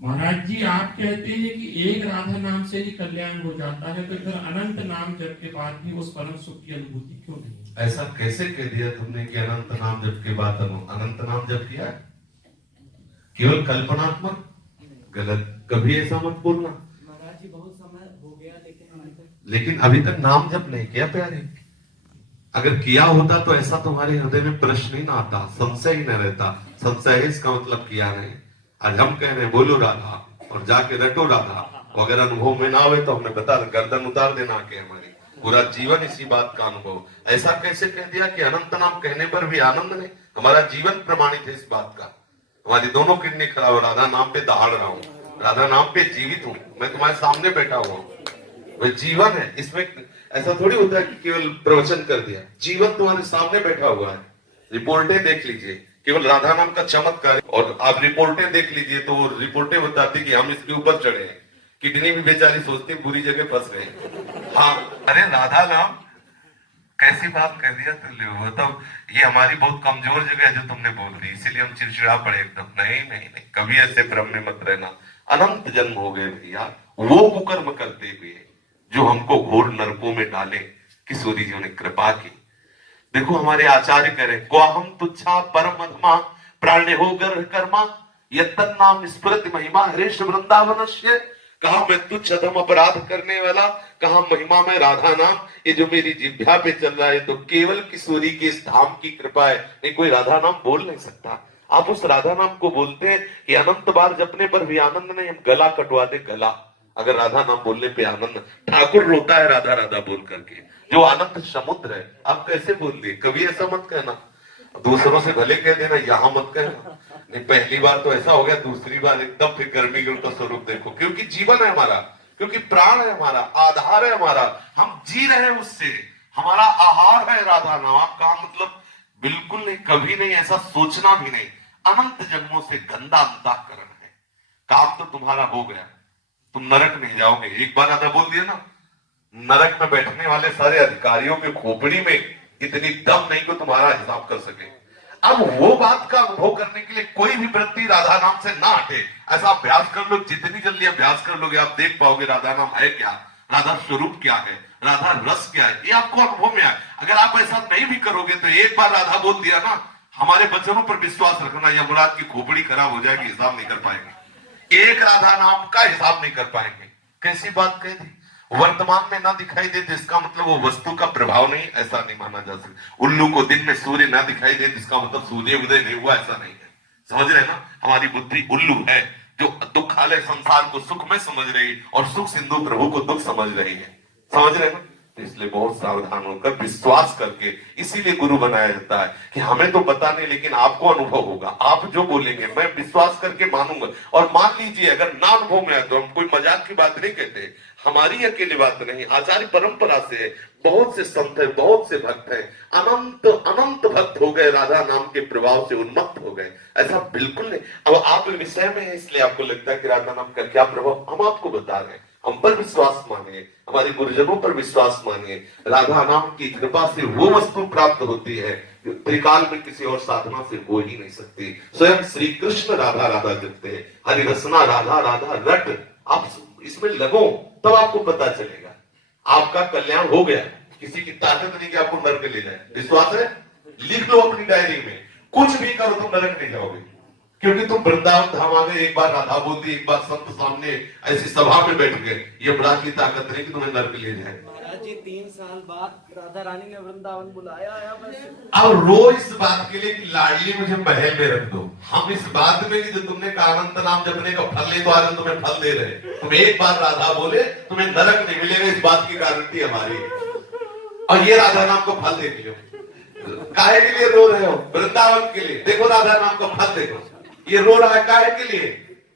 महाराज जी आप कहते हैं कि एक राधा नाम से ही कल्याण हो जाता है, तो फिर अनंत नाम जप के बाद भी उस परम सुख की अनुभूति क्यों नहीं? ऐसा कैसे कह दिया तुमने कि अनंत नाम जप के बाद अनंत नाम जप किया? केवल कल्पनात्मक? गलत, कभी ऐसा मत बोलना। महाराज जी बहुत समय हो गया लेकिन अभी तक नाम जप नहीं किया प्यारे। अगर किया होता तो ऐसा तुम्हारे हृदय में प्रश्न ही ना आता, संशय ही न रहता। संशय है इसका मतलब किया नहीं। आज हम कह रहे हैं बोलो राधा और जाके रटो राधा, अगर अनुभव में ना हुए तो हमें बता, गर्दन उतार देना के हमारी पूरा जीवन इसी बात का अनुभव। ऐसा कैसे कह दिया कि अनंत नाम कहने पर भी आनंद नहीं? हमारा जीवन प्रमाणित है इस बात का। हमारी दोनों किडनी खराब, राधा नाम पे दहाड़ रहा हूँ, राधा नाम पे जीवित हूँ, मैं तुम्हारे सामने बैठा हुआ हूँ। वह जीवन है, इसमें ऐसा थोड़ी होता है कि केवल प्रवचन कर दिया। जीवन तुम्हारे सामने बैठा हुआ है। रिपोर्टें देख लीजिए, केवल राधा नाम का चमत्कार। और आप रिपोर्टें देख लीजिए तो वो रिपोर्टें बताती कि हम इसके ऊपर चढ़े हैं, किडनी भी बेचारी सोचती बुरी जगह फंस गए। हाँ, अरे राधा नाम कैसी बात कर दिया तुमने, मतलब ये हमारी बहुत कमजोर जगह है जो तुमने बोल दी, इसीलिए हम चिड़चिड़ा पड़े एकदम। नहीं नहीं नहीं, कभी ऐसे भ्रम में मत रहना। अनंत जन्म हो गए भैया वो कुकर्म करते हुए जो हमको घोर नरकों में डाले, किशोरी जी ने कृपा की। देखो हमारे आचार्य करे, क्वाहम तुच्छा परम अधमा प्राण्य हो गर्भ कर्मा यत्तन नाम स्मृति महिमा हरेश वृंदावनस्य। कहा मैं तुच्छ अधम अपराध करने वाला, कहा महिमा में राधा नाम। ये जो मेरी जिह्वा पे चल रहा है तो केवल किशोरी के इस धाम की कृपा है, नहीं कोई राधा नाम बोल नहीं सकता। आप उस राधा नाम को बोलते हैं कि अनंत बार जपने पर भी आनंद नहीं, हम गला कटवा दे गला अगर राधा नाम बोलने पे आनंद। ठाकुर रोता है राधा राधा बोल करके, जो आनंद समुद्र है। आप कैसे बोल दिए? कभी ऐसा मत कहना, दूसरों से भले कह देना, यहां मत कहना। नहीं, पहली बार तो ऐसा हो गया, दूसरी बार एकदम फिर गर्मी का स्वरूप देखो। क्योंकि जीवन है हमारा, क्योंकि प्राण है हमारा, आधार है हमारा, हम जी रहे हैं उससे, हमारा आहार है राधा नाम का। मतलब बिल्कुल नहीं, कभी नहीं, ऐसा सोचना भी नहीं। अनंत जन्मों से गंदा अंतःकरण है, काम तो तुम्हारा हो गया, तुम नरक नहीं जाओगे। एक बार राधा बोल दिया ना, नरक में बैठने वाले सारे अधिकारियों के खोपड़ी में इतनी दम नहीं को तुम्हारा हिसाब कर सके। अब वो बात का अनुभव करने के लिए कोई भी व्यक्ति राधा नाम से ना हटे। ऐसा अभ्यास कर लो, जितनी जल्दी अभ्यास कर लोगे आप देख पाओगे राधा नाम है क्या, राधा स्वरूप क्या है, राधा रस क्या है, ये आपको अनुभव में आए। अगर आप ऐसा नहीं भी करोगे तो एक बार राधा बोल दिया ना, हमारे वचनों पर विश्वास रखना, यमराज की खोपड़ी खराब हो जाएगी, हिसाब नहीं कर पाएंगे, एक राधा नाम का हिसाब नहीं कर पाएंगे। कैसी बात कह दी? वर्तमान में ना दिखाई दे तो इसका मतलब वो वस्तु का प्रभाव नहीं, ऐसा नहीं माना जा सकता। उल्लू को दिन में सूर्य ना दिखाई दे इसका मतलब सूर्य उदय नहीं हुआ, ऐसा नहीं है। समझ रहे ना, हमारी बुद्धि उल्लू है जो दुखालय संसार को सुख में समझ रही और सुख सिंधु प्रभु को दुख समझ रही है। समझ रहे ना, तो इसलिए बहुत सावधान होकर विश्वास करके, इसीलिए गुरु बनाया जाता है कि हमें तो पता नहीं लेकिन आपको अनुभव होगा, आप जो बोलेंगे मैं विश्वास करके मानूंगा। और मान लीजिए अगर ना अनुभव में आए तो हम कोई मजाक की बात नहीं कहते, हमारी अकेली बात नहीं, आचार्य परंपरा से है, बहुत से संत है, बहुत से भक्त हैं, अनंत अनंत भक्त हो गए, राधा नाम के प्रभाव से उन्मत्त हो गए। ऐसा बिल्कुल नहीं। अब आप विषय में है इसलिए आपको लगता है कि राधा नाम का क्या प्रभाव, हम आपको बता रहे हैं। हम पर विश्वास मानिए, हमारे गुरुजनों पर विश्वास मानिए। राधा नाम की कृपा से वो वस्तु प्राप्त होती है जो त्रिकाल में किसी और साधना से हो ही नहीं सकती। स्वयं श्री कृष्ण राधा राधा जपते हैं, हरि रसना राधा राधा रट। आप इसमें लगो तब आपको पता चलेगा, आपका कल्याण हो गया। किसी की ताकत नहीं कि आपको नरक ले जाए। विश्वास है? लिख लो अपनी डायरी में, कुछ भी करो तुम नरक नहीं जाओगे, क्योंकि तुम वृंदावन धाम आ गए, एक बार राधा बोल दी, एक बार संत सामने ऐसी सभा में बैठ गए। ये बड़ा की ताकत नहीं कि तुम्हें नरक ले जाए। महाराज जी 3 साल बाद राधा रानी ने वृंदावन बुलाया है। अब रो इस बात के लिए कि लाडली मुझे महल में रख दो। हम इस बात में जो तुमने कहा अनंत नाम जपने का फल ले, तो आज तुम्हें फल दे रहे। तुम एक बार राधा बोले तुम्हें नरक नहीं मिलेगा, इस बात की गारंटी हमारी। और ये राधा नाम को फल देख लो। काहे के लिए रो रहे हो? वृंदावन के लिए। देखो राधा नाम का फल देखो, ये रो रहा है काहे के लिए?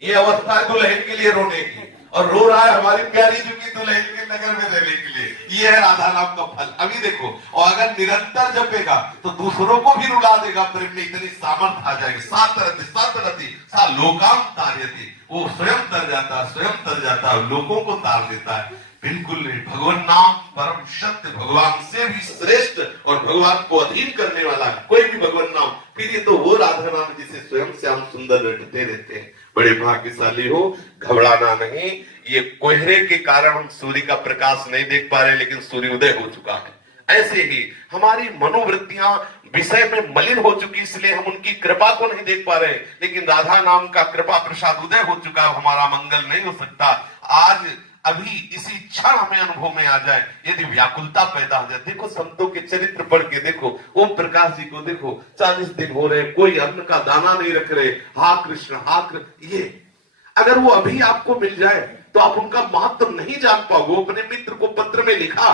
ये अवस्था है दुल्हन के लिए रोने की, और रो रहा है हमारी प्यारी जी की दुल्हन के नगर में रहने के लिए। ये है राधा नाम का फल। अभी देखो, और अगर निरंतर जपेगा तो दूसरों को भी रुला देगा। प्रेम में इतनी सामर्थ आ जाएगी। सातरति सा लोकाम तार्यति, वो स्वयं तर जाता है, स्वयं तर जाता है, लोगों को तार देता है। बिल्कुल नहीं, भगवान नाम परम सत्य, भगवान से भी श्रेष्ठ और भगवान को अधीन करने वाला है कोई भी भगवान नाम। फिर ये तो वो राधा नाम जिसे स्वयं श्याम सुंदर रटते रहते हैं। बड़े भाग्यशाली हो, घबराना नहीं। ये कोहरे के कारण हम सूर्य का प्रकाश नहीं देख पा रहे, लेकिन सूर्योदय हो चुका है। ऐसे ही हमारी मनोवृत्तियां विषय में मलिन हो चुकी, इसलिए हम उनकी कृपा को नहीं देख पा रहे, लेकिन राधा नाम का कृपा प्रसाद उदय हो चुका है। हमारा मंगल नहीं हो सकता। आज अभी इसी क्षण हमें अनुभव में आ जाए, यदि व्याकुलता पैदा हो जाए। देखो संतों के चरित्र पढ़ के देखो, ओम प्रकाश जी को देखो, 40 दिन हो रहे, कोई अन्न का दाना नहीं रख रहे, हा कृष्ण हा कृष्ण। ये अगर वो अभी आपको मिल जाए तो आप उनका महत्व नहीं जान पाओगे। वो अपने मित्र को पत्र में लिखा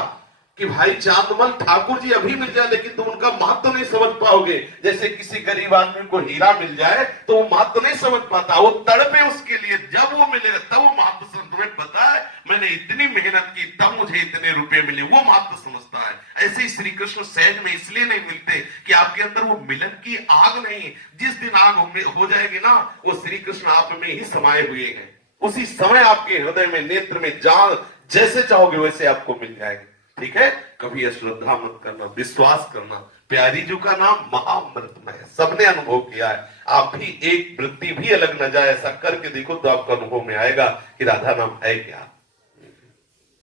कि भाई चांदमल ठाकुर जी अभी मिल जाए, लेकिन तुम उनका महत्व नहीं समझ पाओगे। जैसे किसी गरीब आदमी को हीरा मिल जाए तो वो महत्व नहीं समझ पाता, वो तड़पे उसके लिए, जब वो मिलेगा तब वो महत्व समझ। तुम्हें पता है मैंने इतनी मेहनत की तब मुझे इतने रुपए मिले, वो महत्व समझता है। ऐसे ही श्री कृष्ण सहज में इसलिए नहीं मिलते कि आपके अंदर वो मिलन की आग नहीं। जिस दिन आग हो जाएगी ना, वो श्री कृष्ण आप में ही समाये हुए हैं। उसी समय आपके हृदय में, नेत्र में, जान जैसे चाहोगे वैसे आपको मिल जाएगा। ठीक है, कभी अश्रद्धा मत करना, विश्वास करना। प्यारी जी का नाम महाअमृतमय है, सबने अनुभव किया है। आप भी एक वृत्ति भी अलग न जाए, ऐसा करके देखो तो आपका अनुभव में आएगा कि राधा नाम है क्या।